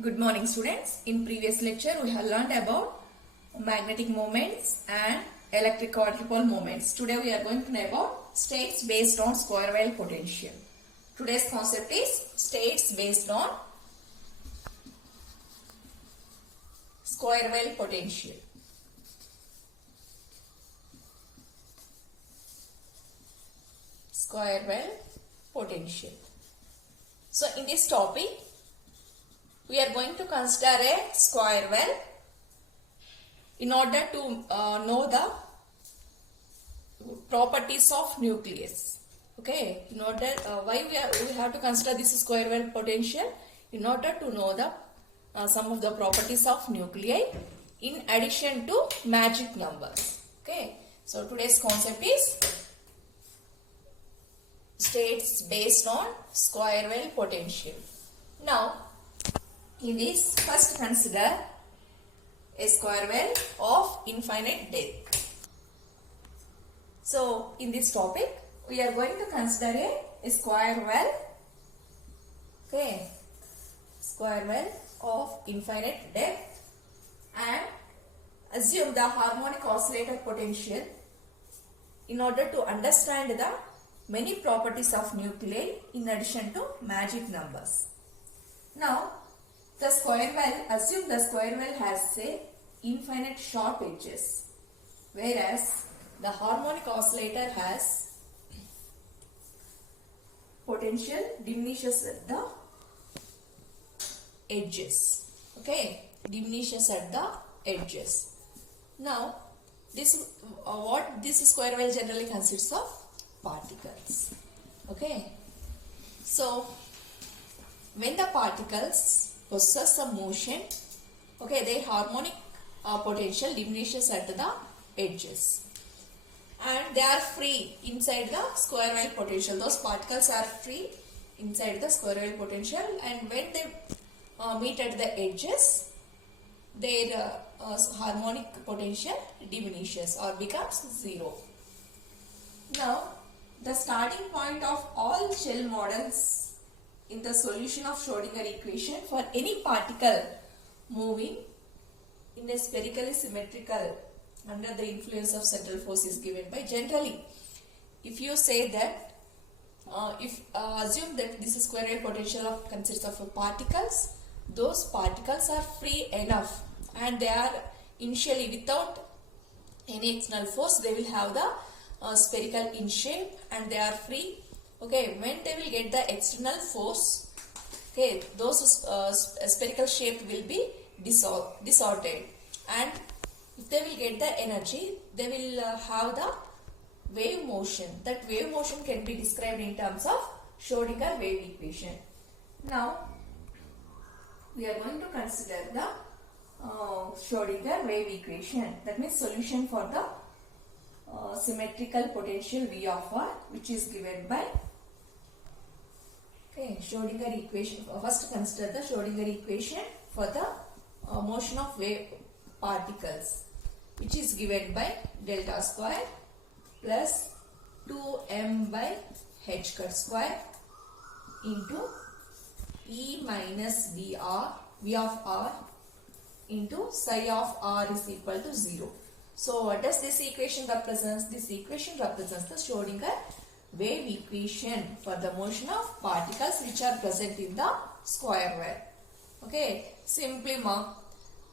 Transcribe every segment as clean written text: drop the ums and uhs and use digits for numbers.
Good morning students. In previous lecture we have learned about magnetic moments and electric quadrupole moments. Today we are going to know about states based on square wave potential. Today's concept is states based on square wave potential. Square wave potential. So in this topic we are going to consider a square wave in order to know the properties of nucleus. Okay, in order why we have to consider this square wave potential in order to know the some of the properties of nuclei in addition to magic numbers. Okay, so today's concept is states based on square wave potential. Now in this, first consider a square wave of infinite depth. So in this topic we are going to consider a square wave, okay, square wave of infinite depth, and assume the harmonic oscillator potential in order to understand the many properties of nuclei in addition to magic numbers. Now the square wave, assume the square wave has say infinite sharp edges, whereas the harmonic oscillator has potential diminishes at the edges. Okay, diminishes at the edges. Now this what this square wave generally consists of particles. Okay, so when the particles possess a motion, okay, their harmonic potential diminishes at the edges and they are free inside the square wave potential. Those particles are free inside the square wave potential, and when they meet at the edges, their harmonic potential diminishes or becomes zero. Now the starting point of all shell models in the solution of Schrodinger equation for any particle moving in a spherically symmetrical under the influence of central force is given by, generally if you say that assume that this square wave potential consists of particles, those particles are free enough and they are initially without any external force, they will have the spherical in shape and they are free. Okay, when they will get the external force, okay, those spherical shape will be distorted, and if they will get the energy, they will have the wave motion. That wave motion can be described in terms of Schrodinger wave equation. Now we are going to consider the Schrodinger wave equation, that means solution for the symmetrical potential V of R, which is given by, okay, Schrodinger equation. First consider the Schrodinger equation for the motion of wave particles, which is given by delta square plus 2m by h cut square into E minus V of R into psi of R is equal to 0. So what does this equation represent? This equation represents the Schrodinger wave equation for the motion of particles which are present in the square wave. Okay, simply mark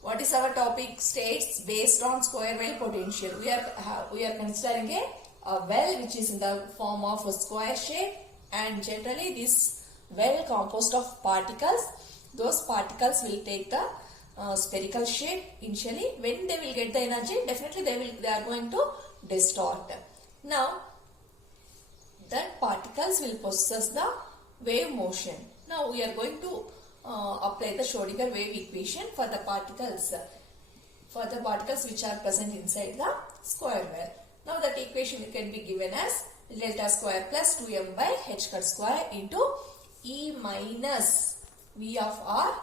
what is our topic? States based on square wave potential. We are considering a well which is in the form of a square shape, and generally this well composed of particles. Those particles will take the spherical shape initially. When they will get the energy, definitely they are going to distort. Now that particles will possess the wave motion. Now we are going to apply the Schrodinger wave equation for the particles which are present inside the square wave. Now that equation can be given as delta square plus 2m by h cut square into E minus V of R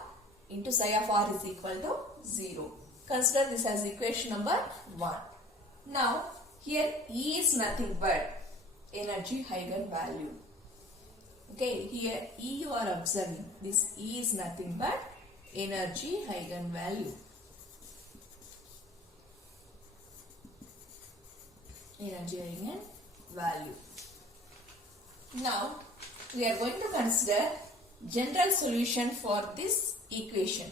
into psi of R is equal to 0. Consider this as equation number 1. Now here E is nothing but energy eigenvalue. Okay, here E you are observing. This E is nothing but energy eigenvalue. Energy eigenvalue. Now we are going to consider general solution for this equation.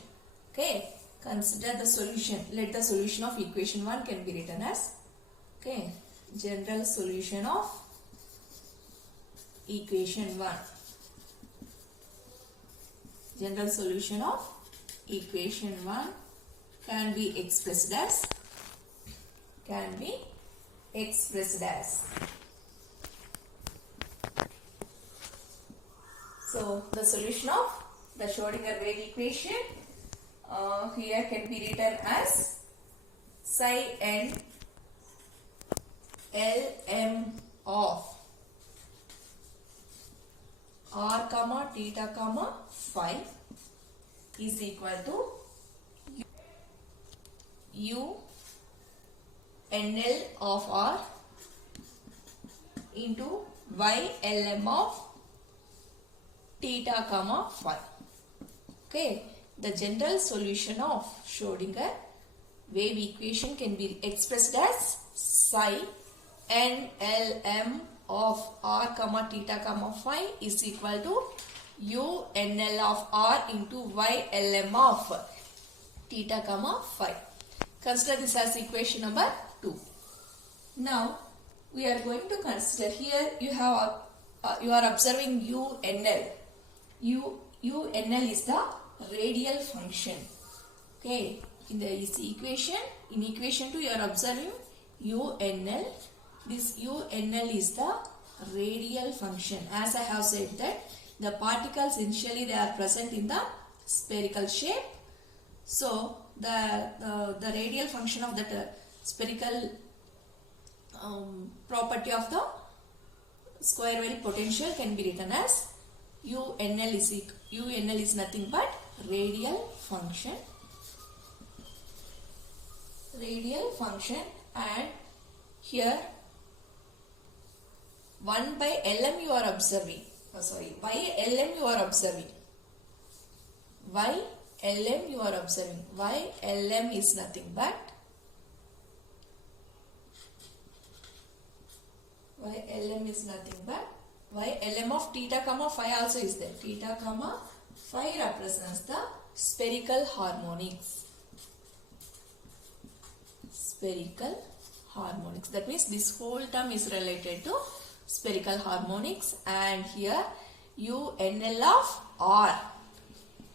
Okay, consider the solution. Let the solution of equation 1 can be written as, okay, general solution of equation 1. General solution of equation 1 can be expressed as, so the solution of the Schrodinger wave equation here can be written as psi n Lm of r comma theta comma phi is equal to u NL of r into y Lm of theta comma phi. Okay, the general solution of Schrodinger wave equation can be expressed as psi n Lm of r comma theta comma phi is equal to u NL of r into y Lm of theta comma phi. Consider this as equation number 2. Now we are going to consider here you are observing UNL. UNL is the radial function. Okay, in equation 2 you are observing UNL. This UNL is the radial function. As I have said that the particles initially they are present in the spherical shape. So the radial function of that spherical property of the square wave potential can be written as UNL is nothing but radial function. And here 1 by Lm you are observing. Y Lm you are observing. Y Lm is nothing but y Lm of theta comma phi also is there. Theta comma phi represents the spherical harmonics. That means this whole term is related to spherical harmonics, and here UNL of R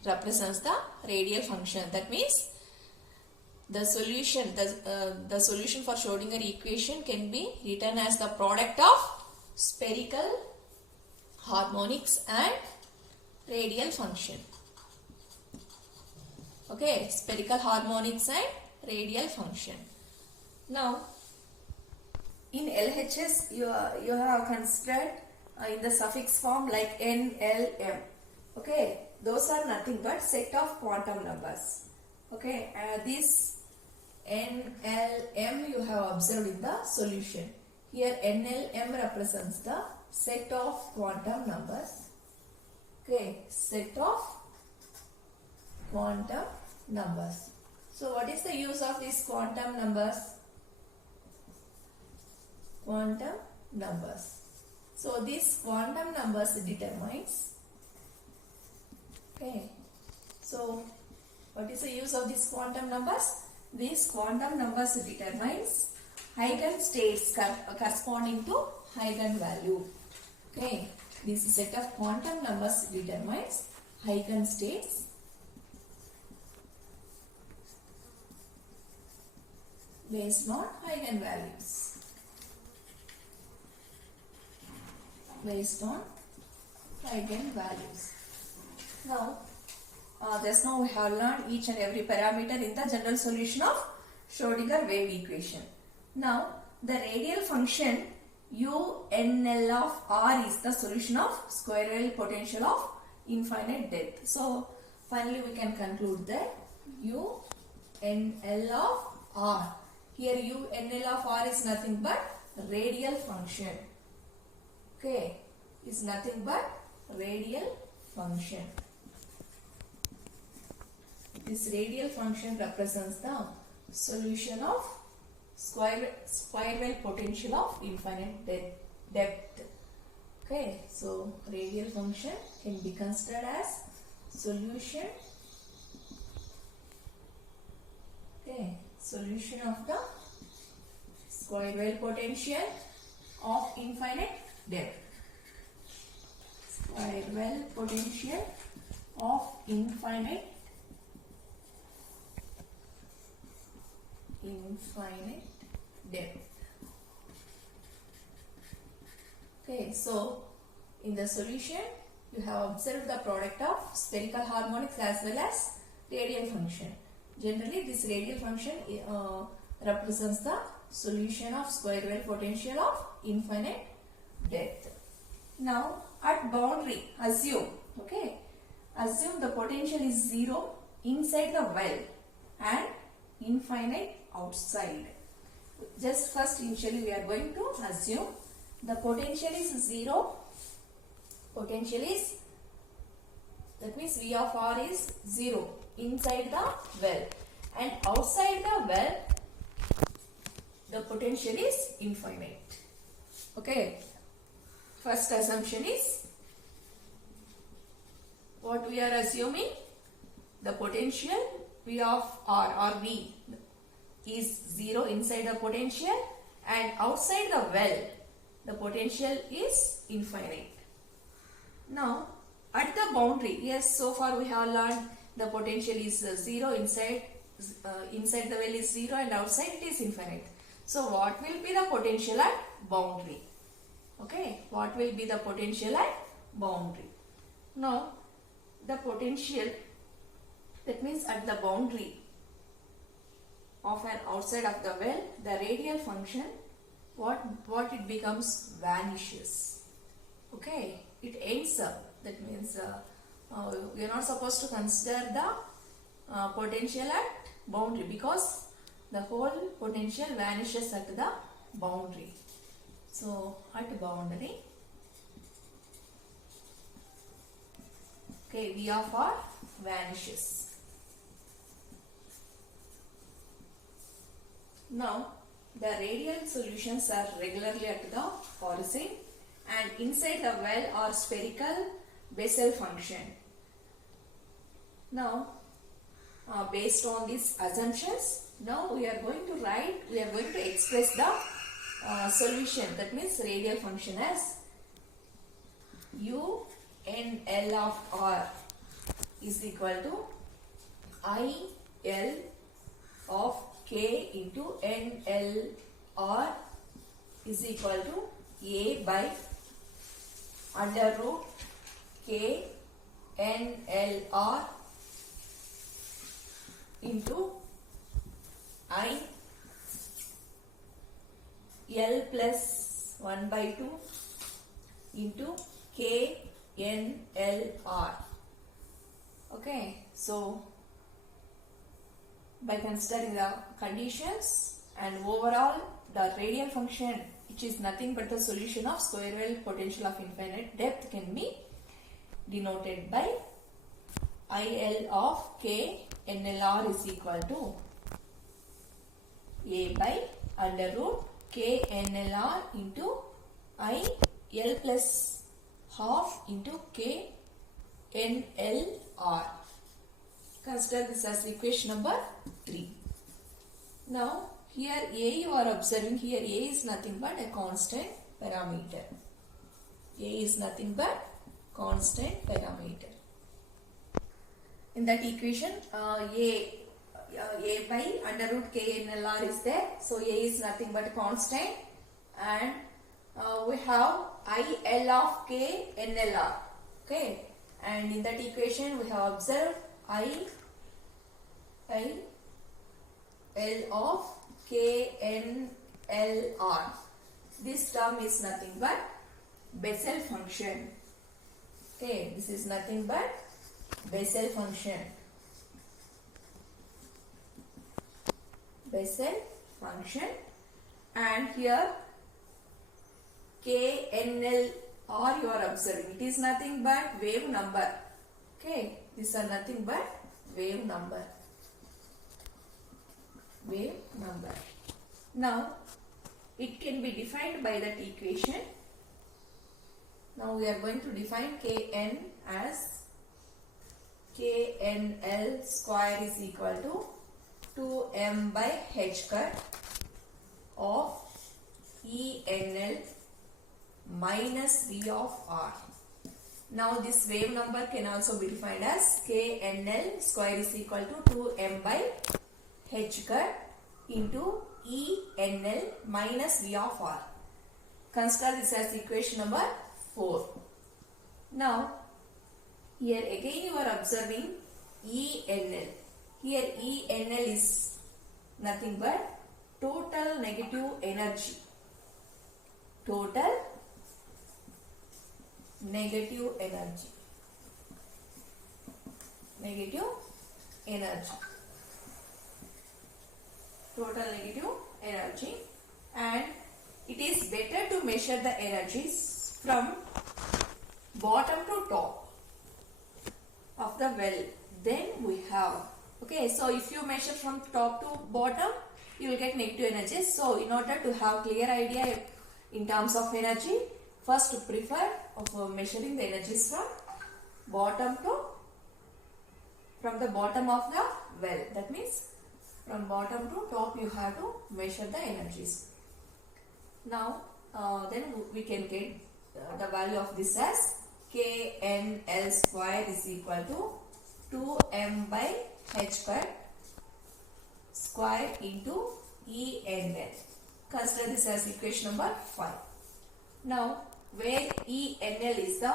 represents the radial function. That means the solution for Schrodinger equation can be written as the product of spherical harmonics and radial function. Okay, spherical harmonics and radial function. Now in LHS you have considered in the suffix form like N, L, M. Okay, those are nothing but set of quantum numbers. Okay, this N, L, M you have observed in the solution. Here N, L, M represents the set of quantum numbers. Okay, set of quantum numbers. So what is the use of these quantum numbers? So these quantum numbers determines. Okay, so what is the use of these quantum numbers? These quantum numbers determines eigenstates corresponding to eigenvalue. Okay, this set of quantum numbers determines eigenstates based on eigenvalues. Now, just now we have learned each and every parameter in the general solution of Schrodinger wave equation. Now, the radial function UNL of R is the solution of square wave potential of infinite depth. So, finally we can conclude that UNL of R. Here UNL of R is nothing but radial function. Okay, is nothing but radial function. this radial function represents the solution of square wave potential of infinite depth. Okay, so radial function can be considered as solution. Okay, solution of the square wave potential of infinite depth. Square wave potential of infinite depth. Okay, so in the solution you have observed the product of spherical harmonics as well as radial function. Generally this radial function represents the solution of square wave potential of infinite depth. Now at boundary assume the potential is 0 inside the well and infinite outside. Just first initially we are going to assume the potential is 0. Potential is, that means V of R is 0 inside the well, and outside the well the potential is infinite. Okay, first assumption is, what we are assuming, the potential V of R or V is 0 inside the potential, and outside the well the potential is infinite. Now at the boundary, yes, so far we have learned the potential is 0 inside the well is 0 and outside it is infinite. So what will be the potential at boundary? Okay, what will be the potential at boundary? Now the potential, that means at the boundary of an outside of the well, the radial function, what it becomes, vanishes. Okay, it ends up. That means we are not supposed to consider the potential at boundary, because the whole potential vanishes at the boundary. So at boundary, okay, V of R vanishes. Now the radial solutions are regularly at the horizon, and inside the well are spherical Bessel function. Now based on these assumptions, now we are going to express the solution, that means radial function, as U n L of R is equal to I L of K into n L R is equal to A by under root K n L R into I L plus 1 by 2 into K n L R. Okay, so by considering the conditions and overall the radial function, which is nothing but the solution of square wave potential of infinite depth, can be denoted by IL of K NLR is equal to A by under root K NLR into I L plus half into K NLR. Consider this as equation number 3. Now here A you are observing, here A is nothing but a constant parameter. A is nothing but constant parameter. In that equation A by under root K NLR is there. So A is nothing but constant, and we have IL of K NLR. Okay, and in that equation we have observed L of K NLR. This term is nothing but Bessel function. Okay, this is nothing but Bessel function. Bessel function, and here K NLR you are observing. It is nothing but wave number. Okay, these are nothing but wave number. wave number. Now it can be defined by that equation. Now we are going to define Kn as KNL square is equal to 2m by h cut of ENL minus V of R. Now this wave number can also be defined as KNL square is equal to 2m by h cut into ENL minus V of R. Consider this as equation number 4. Now here again you are observing ENL. Here ENL is nothing but total negative energy. Total negative energy. Negative energy. Total negative energy, and it is better to measure the energies from bottom to top of the well. Then we have, okay, so if you measure from top to bottom, you will get negative energies. So in order to have clear idea in terms of energy, first prefer of measuring the energies from the bottom of the well. That means from bottom to top you have to measure the energies. Now then we can get the value of this as KNL square is equal to 2m by h cut square into ENL. Consider this as equation number 5. Now where ENL is the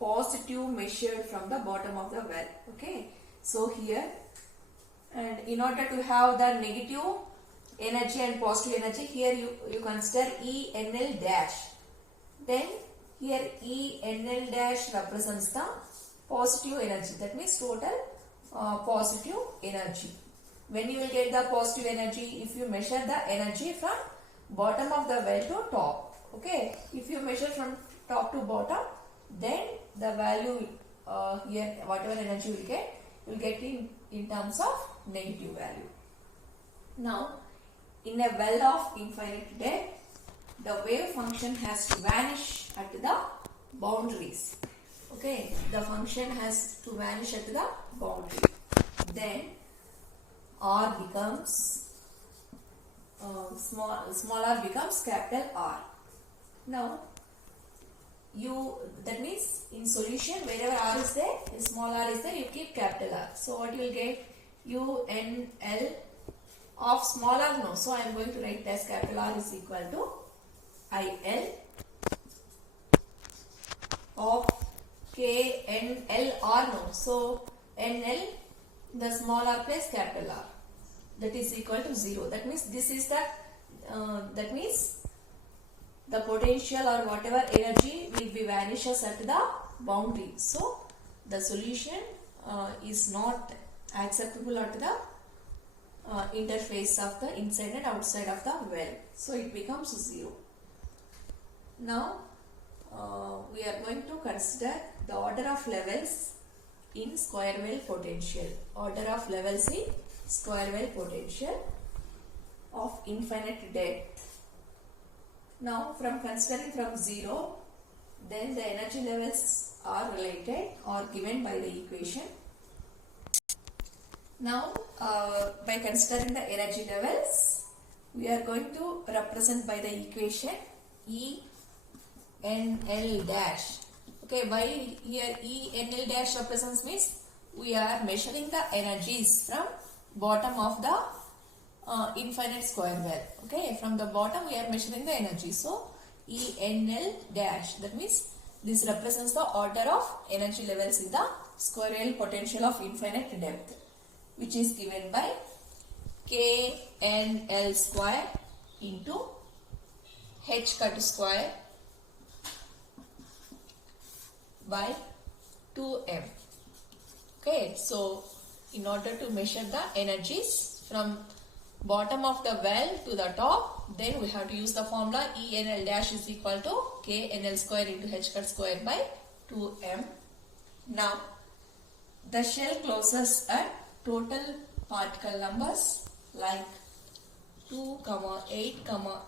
positive measured from the bottom of the well. Okay, so here, and in order to have the negative energy and positive energy, here you consider ENL dash. Then here ENL dash represents the positive energy. That means total positive energy. When you will get the positive energy, if you measure the energy from bottom of the well to top. Okay, if you measure from top to bottom, then the value here, whatever energy you will get in terms of negative value. Now in a well of infinite depth, the wave function has to vanish at the boundaries. Okay, the function has to vanish at the boundary. Then R becomes small r becomes capital R. Now that means in solution wherever r is there, small r is there, you keep capital R. So what you will get? UNL of small r, no, so I am going to write as capital R is equal to IL of KNLR, no, so NL the small r plus capital R, that is equal to 0. That means this is the that means the potential or whatever energy will be vanishes at the boundary. So the solution is not acceptable at the interface of the inside and outside of the well. So it becomes 0. Now we are going to consider the order of levels in square well potential. Order of levels in square well potential of infinite depth. Now from considering from 0, then the energy levels are related or given by the equation. Now by considering the energy levels, we are going to represent by the equation ENL dash. Okay, by here ENL dash represents means we are measuring the energies from bottom of the infinite square well. Okay, from the bottom we are measuring the energy. So ENL dash, that means this represents the order of energy levels in the square well potential of infinite depth, which is given by KNL square into h cut square by 2m. Okay, so in order to measure the energies from bottom of the well to the top, then we have to use the formula ENL dash is equal to KNL square into h cut square by 2m. Now the shell closes at total particle numbers like 2, 8,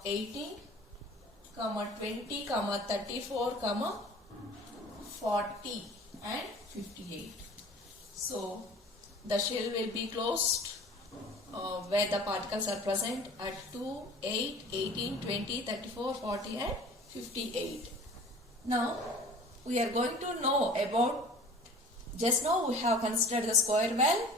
18, 20, 34, 40 and 58. So the shell will be closed where the particles are present at 2, 8, 18, 20, 34, 40 and 58. Now we are going to know about, just now we have considered the square well,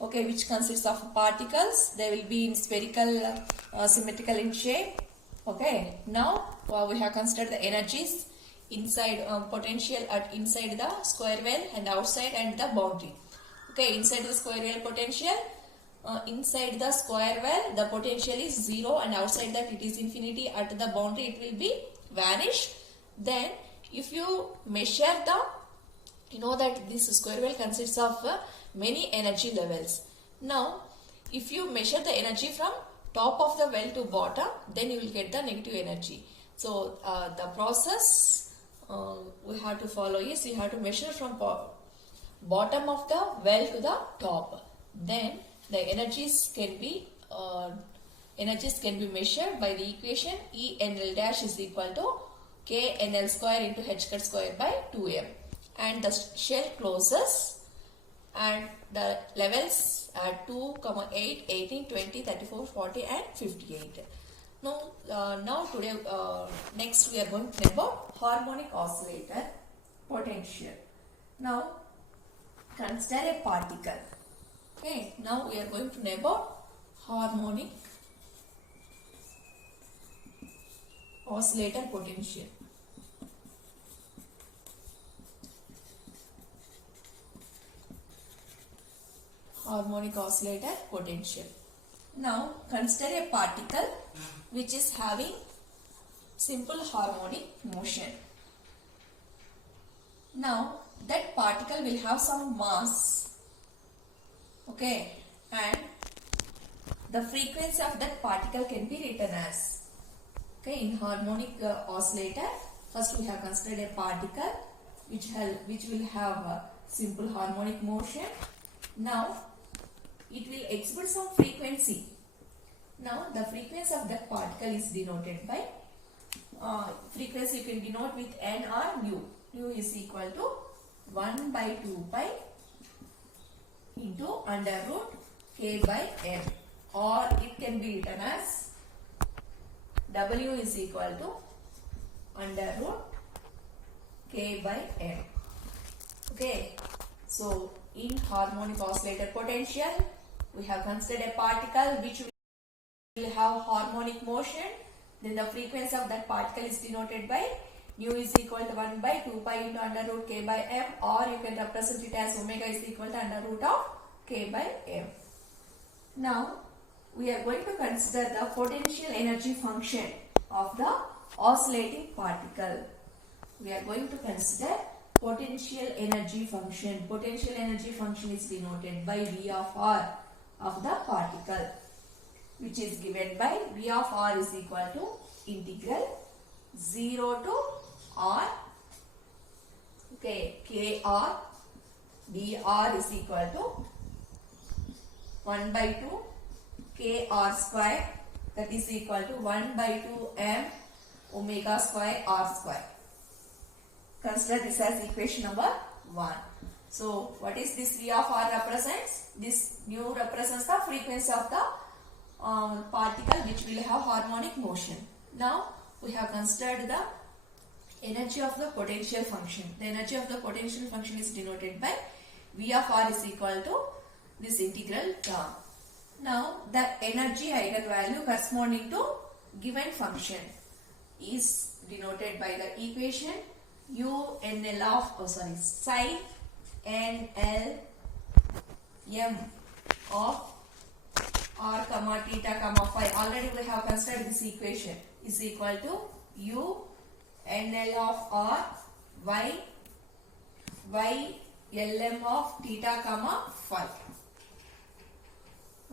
okay, which consists of particles. They will be in spherical, symmetrical in shape. Okay, now we have considered the energies inside, potential at inside the square well and outside and the boundary. Okay, inside the square well potential, inside the square well the potential is 0 and outside that it is infinity. At the boundary it will be vanish. Then if you measure the, you know that this square well consists of many energy levels. Now if you measure the energy from top of the well to bottom, then you will get the negative energy. So the process we have to follow is, you have to measure from bottom of the well to the top. Then the energies can be measured by the equation ENL dash is equal to KNL square into H cut square by 2m, and the shell closes and the levels are 2, 8, 18, 20, 34, 40 and 58. Now today next we are going to know about harmonic oscillator potential. Now consider a particle. Okay, now we are going to know about harmonic oscillator potential. Harmonic oscillator potential. Now consider a particle which is having simple harmonic motion. Now that particle will have some mass, okay, and the frequency of that particle can be written as, okay, in harmonic oscillator, first we have considered a particle which will have a simple harmonic motion. Now it will exhibit some frequency. Now the frequency of that particle is denoted by frequency you can denote with n or nu. Nu is equal to 1 by 2 pi into under root k by m, or it can be written as W is equal to under root k by m. Okay, so in harmonic oscillator potential we have considered a particle which will have harmonic motion. Then the frequency of that particle is denoted by nu is equal to 1 by 2 pi into under root k by m, or you can represent it as omega is equal to under root of k by m. Now we are going to consider the potential energy function of the oscillating particle. We are going to consider potential energy function. Potential energy function is denoted by V of R of the particle, which is given by V of R is equal to integral 0 to R, okay, KR dr is equal to 1 by 2 KR square, that is equal to 1 by 2 m omega square R square. Consider this as equation number 1. So what is this V of R represents? This nu represents the frequency of the particle which will have harmonic motion. Now we have considered the energy of the potential function. The energy of the potential function is denoted by V of R is equal to this integral term. Now the energy eigenvalue corresponding to given function is denoted by the equation UNL of psi NL m of r comma theta comma phi. Already we have considered this equation is equal to u NL of r y lm of theta comma phi.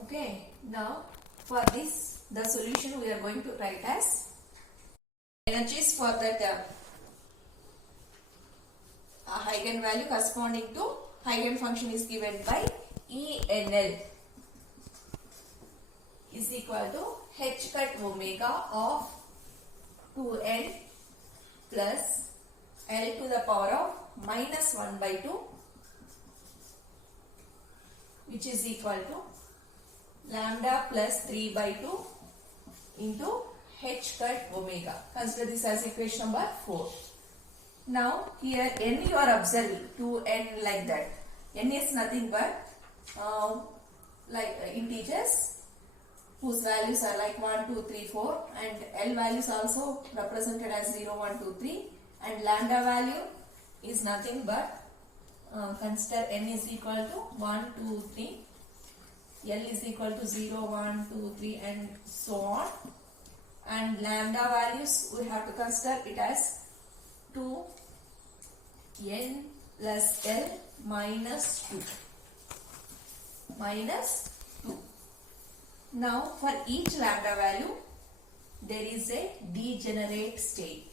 Okay, now for this the solution we are going to write as energies for that eigenvalue corresponding to eigen function is given by ENL. is equal to h cut omega of 2n plus L to the power of minus 1 by 2, which is equal to lambda plus 3 by 2 into h cut omega. Consider this as equation number 4. Now here n you are observing 2n like that. N is nothing but integers whose values are like 1, 2, 3, 4, and L values also represented as 0, 1, 2, 3, and lambda value is nothing but consider n is equal to 1, 2, 3, L is equal to 0, 1, 2, 3, and so on, and lambda values we have to consider it as 2 n plus L minus 2. Now for each lambda value there is a degenerate state.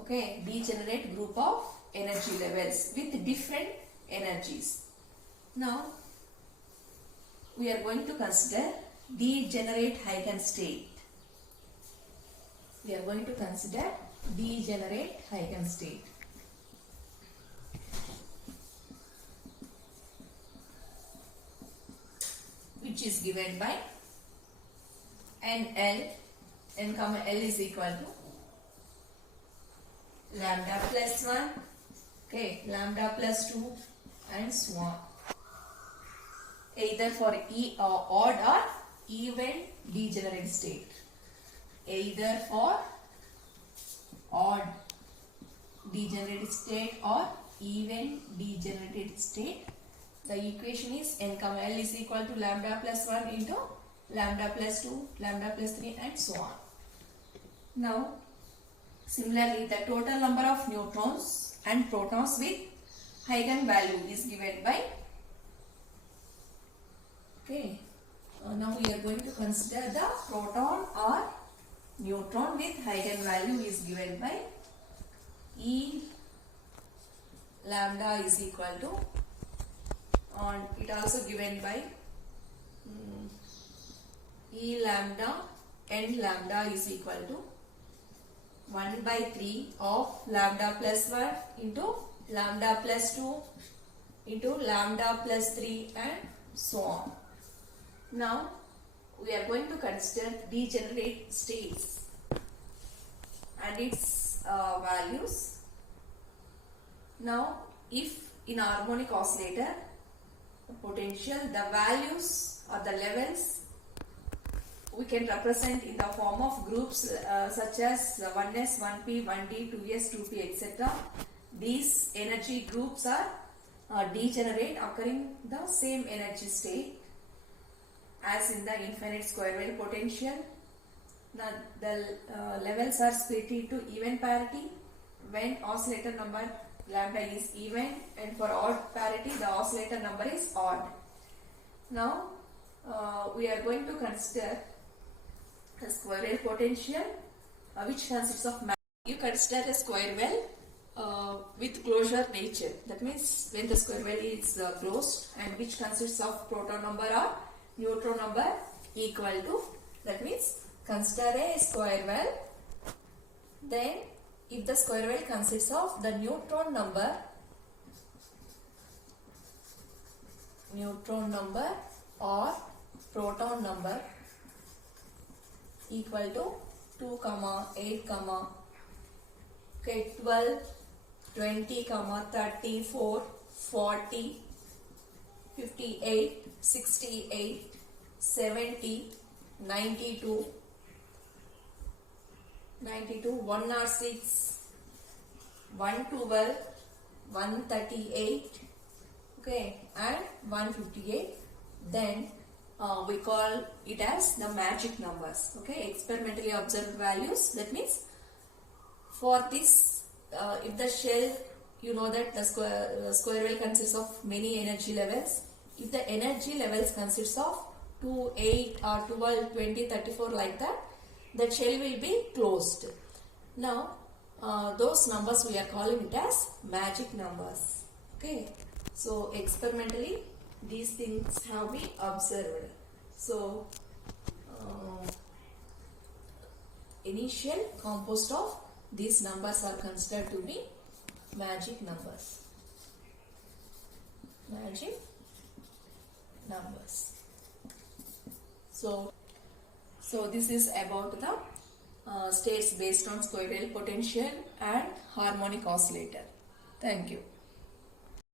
Okay, degenerate group of energy levels with different energies. Now we are going to consider degenerate eigenstate. We are going to consider degenerate eigenstate. Which is given by n comma L is equal to lambda plus 1, okay, lambda plus 2, and so on. Either for odd or even degenerate state. Either for odd degenerate state or even degenerate state. The equation is n comma L is equal to lambda plus 1 into lambda plus 2, lambda plus 3, and so on. Now, similarly, the total number of neutrons and protons with eigenvalue is given by, okay, now we are going to consider the proton or neutron with eigenvalue is given by E lambda is equal to, and it also given by E lambda n lambda is equal to 1 by 3 of lambda plus 1 into lambda plus 2 into lambda plus 3, and so on. Now we are going to consider degenerate states and its values. Now if in harmonic oscillator the potential, the values or the levels we can represent in the form of groups such as 1s, 1p, 1d, 2s, 2p, etc. These energy groups are degenerate, occurring the same energy state as in the infinite square wave potential. Now the levels are split into even parity when oscillator number lambda is even, and for odd parity the oscillator number is odd. Now we are going to consider a square wave potential which consists of you consider a square well with closure nature. That means when the square well is closed, and which consists of proton number or neutron number equal to, that means consider a square well, then if the square well consists of the neutron number or proton number equal to 2, 8, okay, 12, 20, 34, 40, 58, 68, 70, 92, 106, 112, 138, okay, and 158. Then we call it as the magic numbers, okay, experimentally observed values. That means for this, if the shell, you know that the square well consists of many energy levels. If the energy levels consists of 2, 8 or 12, 20, 34 like that, the shell will be closed. Now those numbers we are calling it as magic numbers, okay. So experimentally these things have been observed. So initial composed of these numbers are considered to be magic numbers. Magic numbers. So this is about the states based on square wave potential and harmonic oscillator. Thank you.